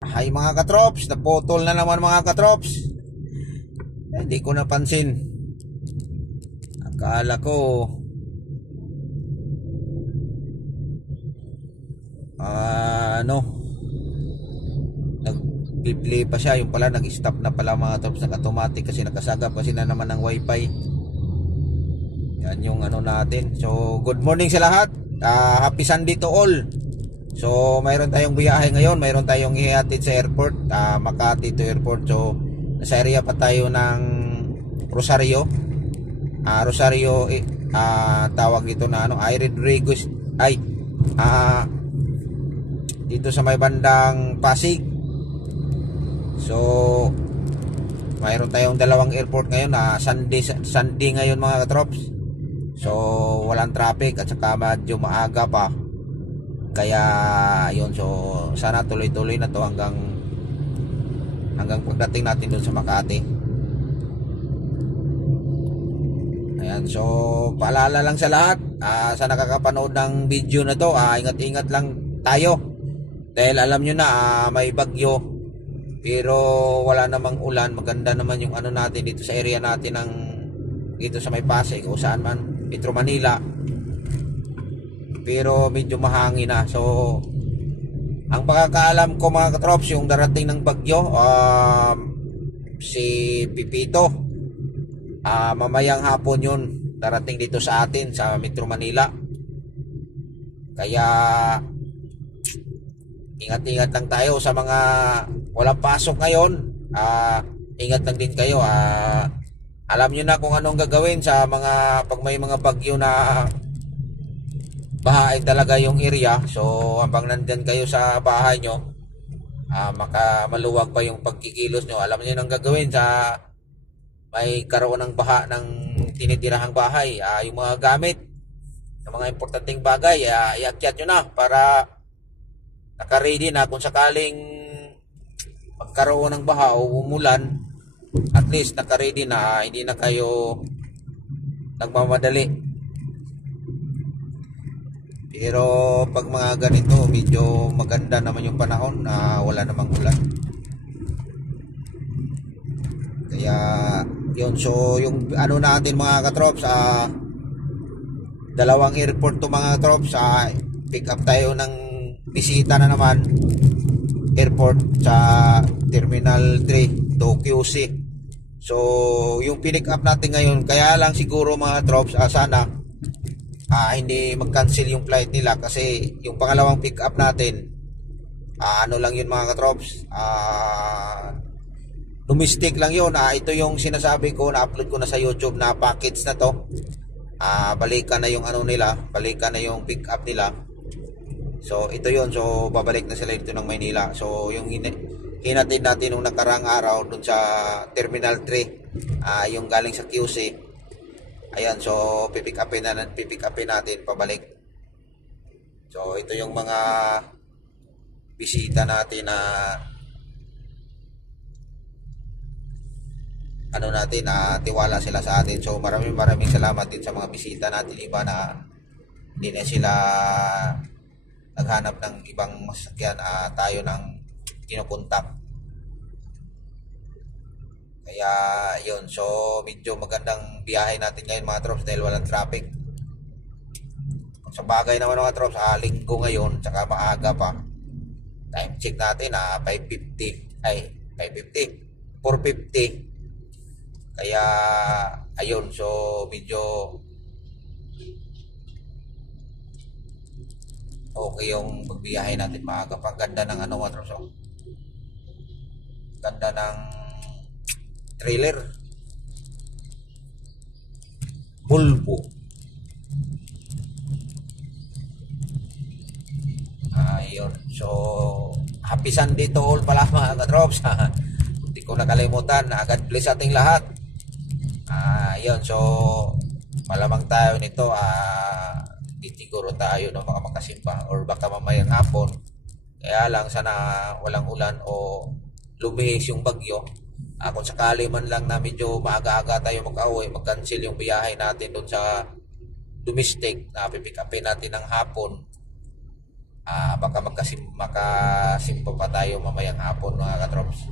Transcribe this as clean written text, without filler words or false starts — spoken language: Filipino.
Hi mga katrops, naputol na naman mga katrops. Hindi ko napansin. Akala ko nag-play pa siya. Yung pala nag-stop na pala mga katrops, nag-automatic kasi nakasagap kasi na naman ng wifi. Yan yung ano natin. So good morning sa lahat. Happy Sunday to all. So mayroon tayong biyahe ngayon, mayroon tayong ihatid sa airport, Makati to airport. So nasa area pa tayo ng Rosario. Rosario tawag dito na ay Rodriguez dito sa may bandang Pasig. So mayroon tayong dalawang airport ngayon, Sunday ngayon mga katrops. So walang traffic at saka medyo maaga pa. Kaya yun, so sana tuloy-tuloy na to hanggang pagdating natin doon sa Makati. Ayan, so paalala lang sa lahat, sa nakakapanood ng video na to, ingat-ingat lang tayo. Dahil alam nyo na, may bagyo. Pero wala namang ulan, maganda naman yung ano natin dito sa area natin dito sa may Pasig o saan man, Metro Manila. Pero medyo mahangin na. So ang pagkakaalam ko mga katrops, yung darating ng bagyo, si Pipito, mamayang hapon yun darating dito sa atin sa Metro Manila. Kaya ingat-ingat lang tayo sa mga walang pasok ngayon. Ingat lang din kayo. Alam nyo na kung anong gagawin sa mga pag may mga bagyo na bahay talaga yung area. So habang nandyan kayo sa bahay nyo, maluwag pa yung pagkikilos nyo. Alam nyo nang gagawin sa may karoon ng baha ng tinitirahang bahay. Yung mga gamit, yung mga importanteng bagay, iakyat nyo na para nakaready na kung sakaling magkaroon ng baha o umulan. At least nakaready na, hindi na kayo nagmamadali. Pero pag mga ganito, medyo maganda naman yung panahon na wala namang ulan. Kaya yun, so yung ano natin mga katrops, dalawang airport to mga katrops. Pick up tayo ng bisita na naman, airport sa Terminal 3 to QC. So yung pick up natin ngayon, kaya lang siguro mga katrops, sana hindi mag-cancel yung flight nila kasi yung pangalawang pick up natin, ano lang yun mga katrops, domestic lang yun. Ito yung sinasabi ko, na-upload ko na sa YouTube na package na to. Balikan na yung ano nila, balikan na yung pick up nila. So ito yun, so babalik na sila dito ng Maynila. So yung hinatid natin nung nakarang araw dun sa Terminal 3, yung galing sa QC. Ayan, so pipick upin natin pabalik. So ito yung mga bisita natin na tiwala sila sa atin. So maraming salamat din sa mga bisita natin. Iba na hindi na sila naghanap ng ibang masakyan, tayo nang kinukontak. Kaya yun, so medyo magandang biyahe natin ngayon mga trops dahil walang traffic. Sa bagay naman mga trops, linggo ngayon, tsaka maaga pa. Time check natin, 4:50. Kaya ayun, so medyo okay yung pagbiyahe natin maaga pa. Ganda ng ano mga trops, ganda ng trailer Volvo. Ayun, so happy Sunday to all pala mga katrops. Hindi ko nakalimutan, God bless ating lahat. Ayun, so malamang tayo nito, titiguro tayo ng mga makasimba or baka mamayang hapon. Kaya lang sana walang ulan o lumihis yung bagyo. Kung sakali man lang na medyo maaga-aga tayo mag-uwi, mag-cancel yung biyahe natin doon sa domestic, pipick upin natin ng hapon, Baka makasimpa pa tayo mamayang hapon mga katrops.